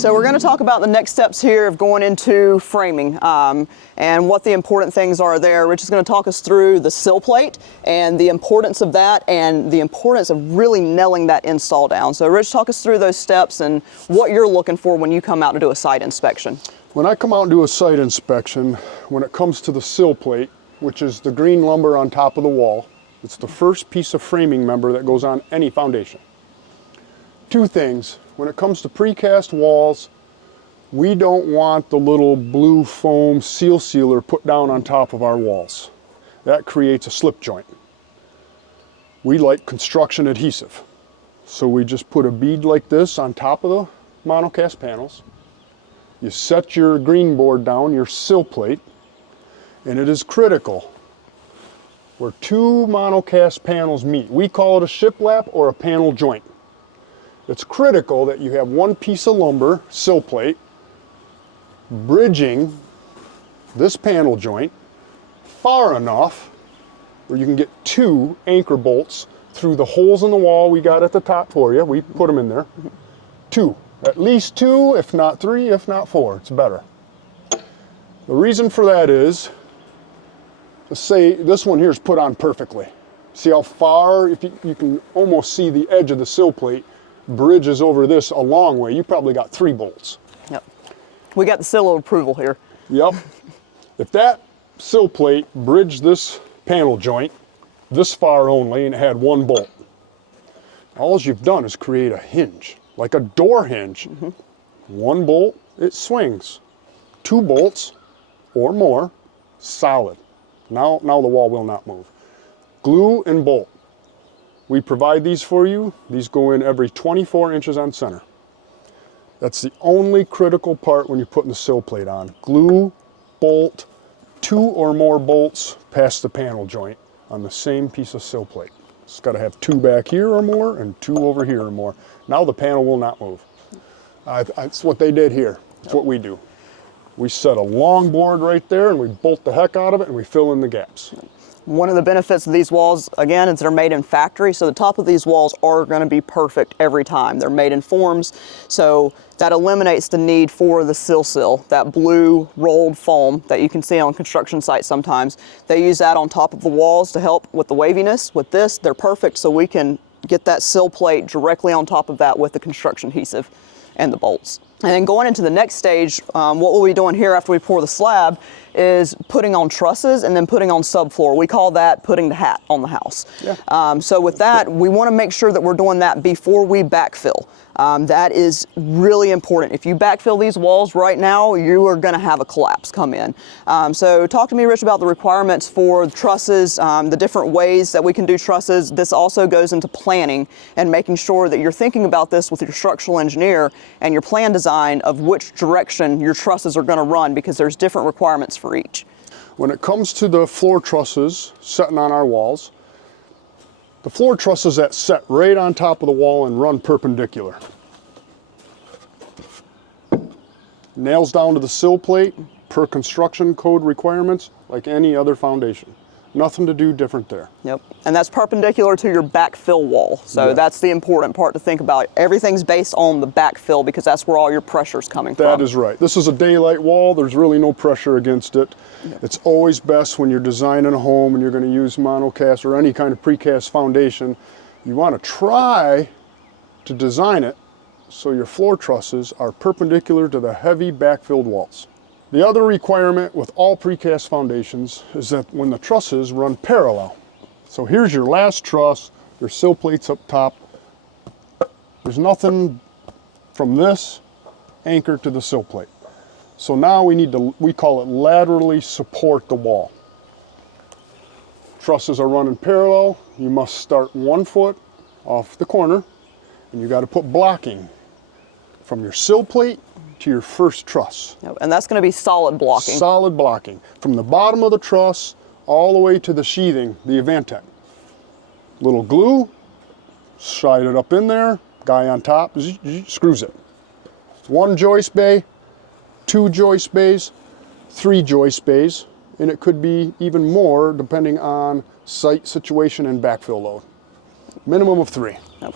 So we're going to talk about the next steps here of going into framing and what the important things are there. Rich is going to talk us through the sill plate and the importance of that and the importance of really nailing that install down. So Rich, talk us through those steps and what you're looking for when you come out to do a site inspection. When I come out and do a site inspection, when it comes to the sill plate, which is the green lumber on top of the wall, it's the first piece of framing member that goes on any foundation. Two things. When it comes to precast walls, we don't want the little blue foam seal sealer put down on top of our walls. That creates a slip joint. We like construction adhesive. So we just put a bead like this on top of the monocast panels. You set your green board down, your sill plate, and it is critical where two monocast panels meet. We call it a shiplap or a panel joint. It's critical that you have one piece of lumber, sill plate, bridging this panel joint far enough where you can get two anchor bolts through the holes in the wall we got at the top for you. We put them in there. Two, at least two, if not three, if not four, it's better. The reason for that is, let's say this one here is put on perfectly. See how far, if you can almost see the edge of the sill plate bridges over this a long way. You probably got 3 bolts. Yep. We got the seal of approval here. Yep. If that sill plate bridged this panel joint this far only and it had 1 bolt, all you've done is create a hinge, like a door hinge. 1 bolt, it swings. 2 bolts or more, solid. Now the wall will not move. Glue and bolt. We provide these for you. These go in every 24 inches on center. That's the only critical part when you're putting the sill plate on. Glue, bolt, 2 or more bolts past the panel joint on the same piece of sill plate. It's got to have 2 back here or more and 2 over here or more. Now the panel will not move. That's what they did here. That's what we do. We set a long board right there and we bolt the heck out of it and we fill in the gaps. One of the benefits of these walls, again, is they're made in factory, so the top of these walls are going to be perfect every time. They're made in forms, so that eliminates the need for the sill, that blue rolled foam that you can see on construction sites sometimes. They use that on top of the walls to help with the waviness. With this, they're perfect, so we can get that sill plate directly on top of that with the construction adhesive and the bolts. And then going into the next stage, what we'll be doing here after we pour the slab is putting on trusses and then putting on subfloor. We call that putting the hat on the house. Yeah. So with that, we want to make sure that we're doing that before we backfill. That is really important. If you backfill these walls right now, you are going to have a collapse come in. So talk to me, Rich, about the requirements for trusses, the different ways that we can do trusses. This also goes into planning and making sure that you're thinking about this with your structural engineer and your plan design of which direction your trusses are going to run, because there's different requirements for each. When it comes to the floor trusses setting on our walls, the floor trusses that set right on top of the wall and run perpendicular. Nails down to the sill plate per construction code requirements like any other foundation. Nothing to do different there. Yep, and that's perpendicular to your backfill wall. So yes, that's the important part to think about. Everything's based on the backfill because that's where all your pressure's coming from. That is right. This is a daylight wall. There's really no pressure against it. Yep. It's always best when you're designing a home and you're going to use monocast or any kind of precast foundation. You want to try to design it so your floor trusses are perpendicular to the heavy backfilled walls. The other requirement with all precast foundations is that when the trusses run parallel. So here's your last truss, your sill plate's up top. There's nothing from this anchor to the sill plate. So now we need to, we call it laterally support the wall. Trusses are running parallel. You must start 1 foot off the corner and you got to put blocking from your sill plate to your first truss. Yep, and that's going to be solid blocking. Solid blocking. From the bottom of the truss all the way to the sheathing, the Evantech. Little glue, slide it up in there, guy on top, screws it. 1 joist bay, 2 joist bays, 3 joist bays, and it could be even more depending on site situation and backfill load. Minimum of 3. Yep.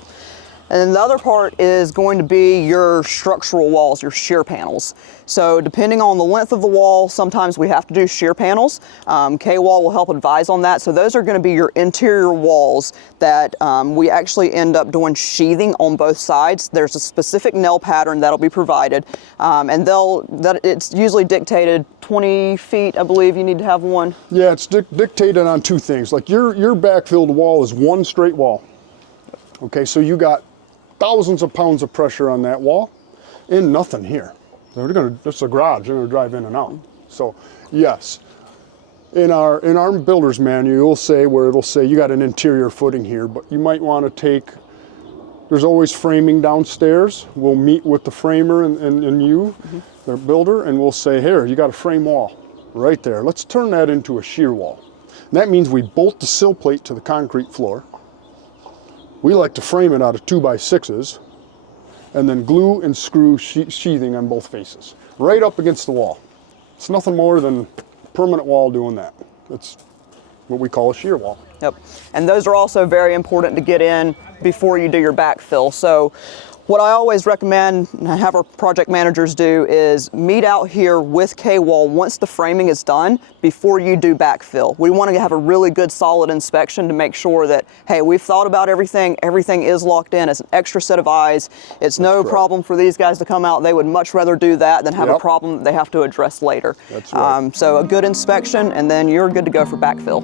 And then the other part is going to be your structural walls, your shear panels. So depending on the length of the wall, sometimes we have to do shear panels. K-Wall will help advise on that. So those are going to be your interior walls that we actually end up doing sheathing on both sides. There's a specific nail pattern that'll be provided, and it's usually dictated 20 feet, I believe you need to have one. Yeah, it's dictated on two things. Like your backfilled wall is one straight wall. Okay, so you got thousands of pounds of pressure on that wall and nothing here. It's a garage, they're gonna drive in and out. So yes, in our builder's manual, you'll say where it'll say you got an interior footing here, but you might want to take, there's always framing downstairs. We'll meet with the framer and you, the builder, and we'll say, here, you got a frame wall right there. Let's turn that into a shear wall. And that means we bolt the sill plate to the concrete floor. We like to frame it out of 2x6s and then glue and screw sheathing on both faces, right up against the wall. It's nothing more than a permanent wall doing that. It's what we call a shear wall. Yep, and those are also very important to get in before you do your backfill. So what I always recommend and have our project managers do is meet out here with K-Wall once the framing is done before you do backfill. We want to have a really good solid inspection to make sure that, hey, we've thought about everything is locked in, it's an extra set of eyes. It's no problem for these guys to come out. They would much rather do that than have a problem that they have to address later. That's right. So a good inspection and then you're good to go for backfill.